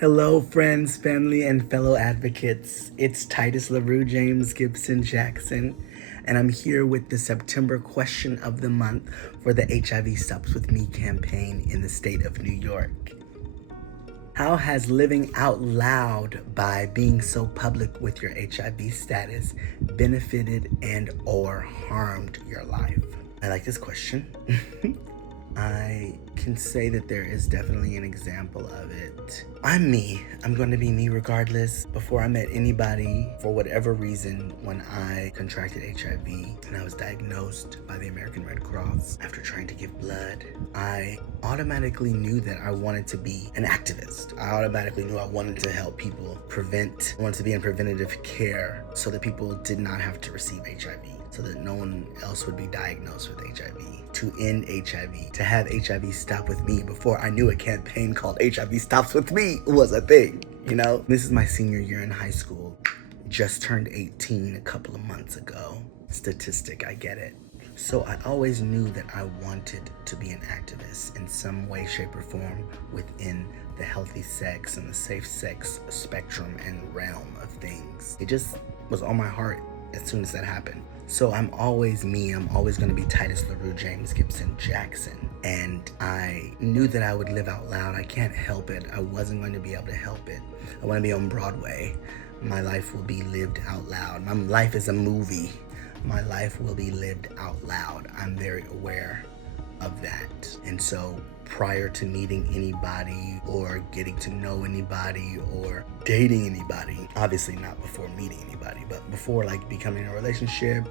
Hello, friends, family, and fellow advocates. It's Tytus LaRue James Gibson Jackson, and I'm here with the September question of the month for the HIV Stops With Me campaign in the state of New York. How has living out loud by being so public with your HIV status benefited and or harmed your life? I like this question. I can say that there is definitely an example of it. I'm me. I'm going to be me regardless. Before I met anybody, for whatever reason, when I contracted HIV and I was diagnosed by the American Red Cross after trying to give blood, I automatically knew that I wanted to be an activist. I automatically knew I wanted to help people I wanted to be in preventative care so that people did not have to receive HIV, so that no one else would be diagnosed with HIV, to end HIV, to have HIV stop with me before I knew a campaign called HIV Stops With Me was a thing, you know? This is my senior year in high school. Just turned 18 a couple of months ago. Statistic, I get it. So I always knew that I wanted to be an activist in some way, shape, or form within the healthy sex and the safe sex spectrum and realm of things. It just was on my heart as soon as that happened. So I'm always me. I'm always going to be Tytus LaRue James Gibson Jackson. And I knew that I would live out loud. I can't help it. I wasn't going to be able to help it. I want to be on Broadway. My life will be lived out loud. My life is a movie. My life will be lived out loud. I'm very aware of that. And so prior to meeting anybody or getting to know anybody or dating anybody, obviously not before meeting anybody, but before like becoming in a relationship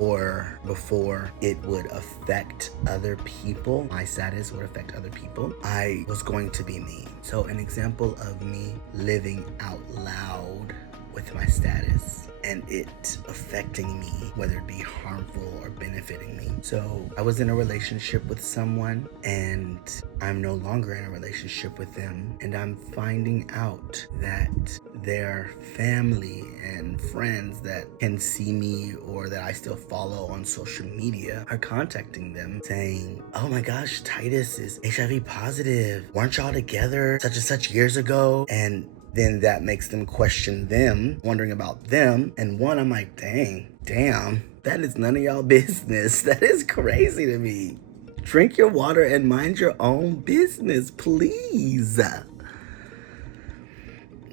or before it would affect other people, my status would affect other people, I was going to be me. So an example of me living out loud with my status and it affecting me, whether it be harmful or benefiting me. So I was in a relationship with someone and I'm no longer in a relationship with them, and I'm finding out that their family and friends that can see me or that I still follow on social media are contacting them saying, oh my gosh, Tytus is HIV positive. Weren't y'all together such and such years ago? And then that makes them question them, wondering about them. And one, I'm like, damn, that is none of y'all business. That is crazy to me. Drink your water and mind your own business, please.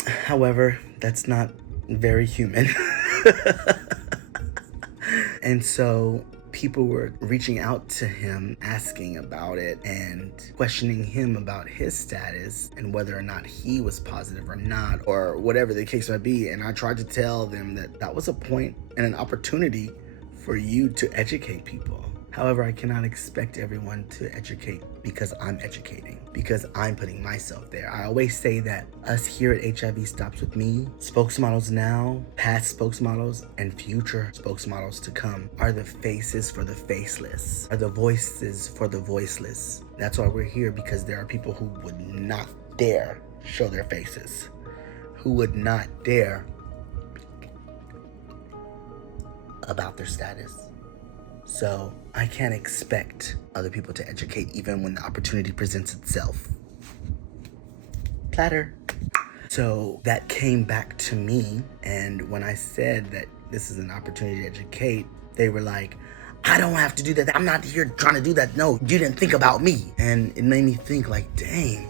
However, that's not very human. And so people were reaching out to him, asking about it and questioning him about his status and whether or not he was positive or not, or whatever the case might be. And I tried to tell them that that was a point and an opportunity for you to educate people. However, I cannot expect everyone to educate because I'm educating, because I'm putting myself there. I always say that us here at HIV Stops With Me, spokesmodels now, past spokesmodels, and future spokesmodels to come are the faces for the faceless, are the voices for the voiceless. That's why we're here, because there are people who would not dare show their faces, who would not dare about their status. So I can't expect other people to educate even when the opportunity presents itself. Platter. So that came back to me, and when I said that this is an opportunity to educate, they were like, I don't have to do that. I'm not here trying to do that. No, you didn't think about me. And it made me think like, dang,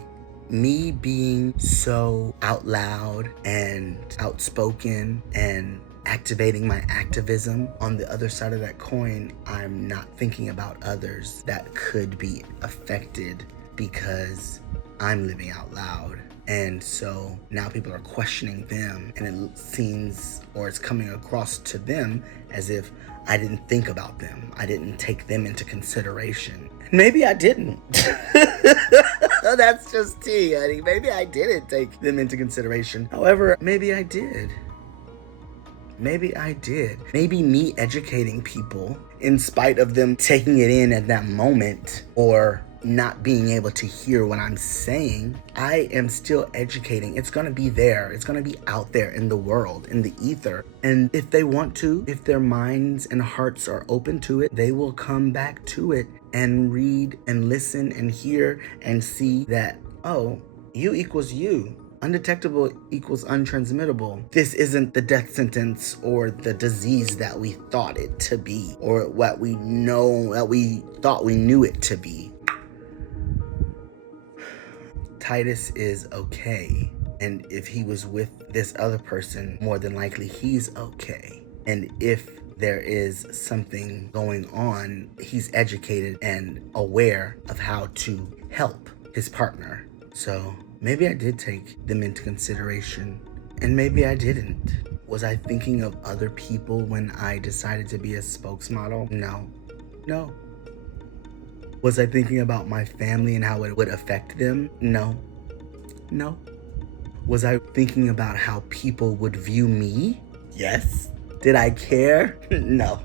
me being so out loud and outspoken and activating my activism, on the other side of that coin, I'm not thinking about others that could be affected because I'm living out loud. And so now people are questioning them, and it seems, or it's coming across to them as if I didn't think about them. I didn't take them into consideration. Maybe I didn't. That's just tea, honey. Maybe I didn't take them into consideration. However, maybe I did. Maybe I did. Maybe me educating people, in spite of them taking it in at that moment or not being able to hear what I'm saying, I am still educating. It's gonna be there. It's gonna be out there in the world, in the ether. And if they want to, if their minds and hearts are open to it, they will come back to it and read and listen and hear and see that, oh, You equals you. Undetectable equals untransmittable. This isn't the death sentence or the disease that we thought it to be, or what we know that we thought we knew it to be. Tytus is okay. And if he was with this other person, more than likely he's okay. And if there is something going on, he's educated and aware of how to help his partner. So maybe I did take them into consideration, and maybe I didn't. Was I thinking of other people when I decided to be a spokesmodel? No. Was I thinking about my family and how it would affect them? No. Was I thinking about how people would view me? Yes. Did I care? No.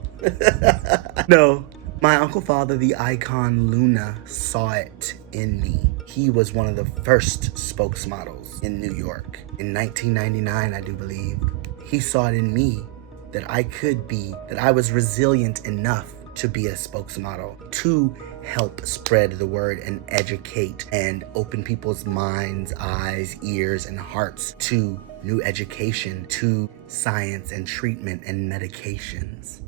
No. My Uncle Father, the icon Luna, saw it in me. He was one of the first spokesmodels in New York in 1999, I do believe. He saw it in me that I was resilient enough to be a spokesmodel, to help spread the word and educate and open people's minds, eyes, ears, and hearts to new education, to science and treatment and medications.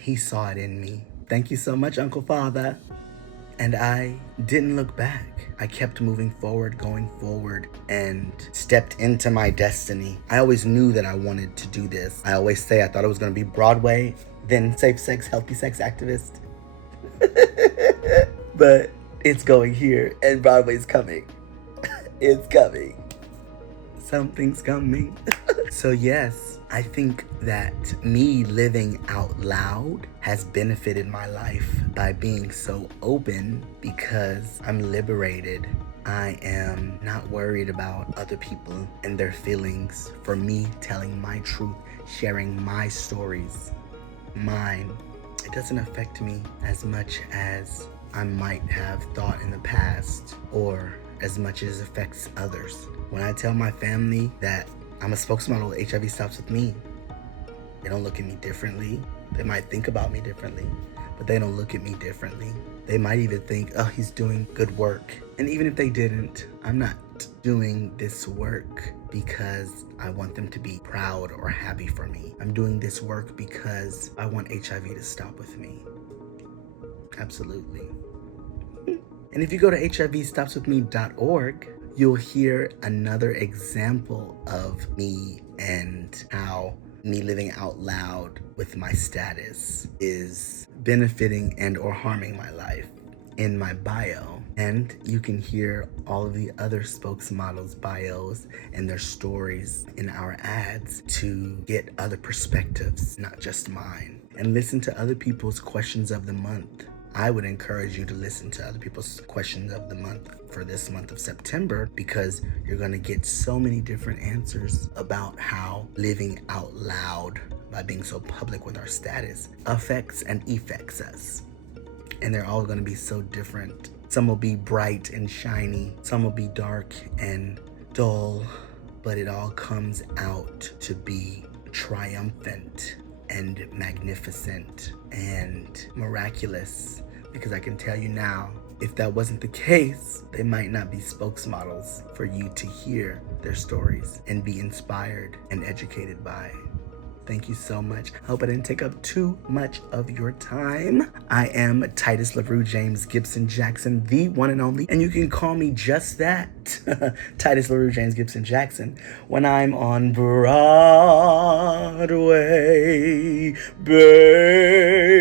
He saw it in me. Thank you so much, Uncle Father. And I didn't look back. I kept moving forward, going forward, and stepped into my destiny. I always knew that I wanted to do this. I always say I thought it was going to be Broadway, then safe sex, healthy sex activist. But it's going here, and Broadway's coming. It's coming. Something's coming. So yes, I think that me living out loud has benefited my life by being so open, because I'm liberated. I am not worried about other people and their feelings for me telling my truth, sharing my stories, mine. It doesn't affect me as much as I might have thought in the past, or as much as it affects others. When I tell my family that I'm a spokesmodel, HIV stops with me, they don't look at me differently. They might think about me differently, but they don't look at me differently. They might even think, oh, he's doing good work. And even if they didn't, I'm not doing this work because I want them to be proud or happy for me. I'm doing this work because I want HIV to stop with me. Absolutely. And if you go to HIVstopswithme.org, you'll hear another example of me and how me living out loud with my status is benefiting and or harming my life in my bio. And you can hear all of the other spokesmodels' bios and their stories in our ads to get other perspectives, not just mine. And listen to other people's questions of the month. I would encourage you to listen to other people's questions of the month for this month of September, because you're going to get so many different answers about how living out loud by being so public with our status affects and effects us. And they're all going to be so different. Some will be bright and shiny. Some will be dark and dull. But it all comes out to be triumphant and magnificent and miraculous. Because I can tell you now, if that wasn't the case, they might not be spokesmodels for you to hear their stories and be inspired and educated by. Thank you so much. I hope I didn't take up too much of your time. I am Tytus LaRue James Gibson Jackson, the one and only, and you can call me just that, Tytus LaRue James Gibson Jackson, when I'm on Broadway, baby.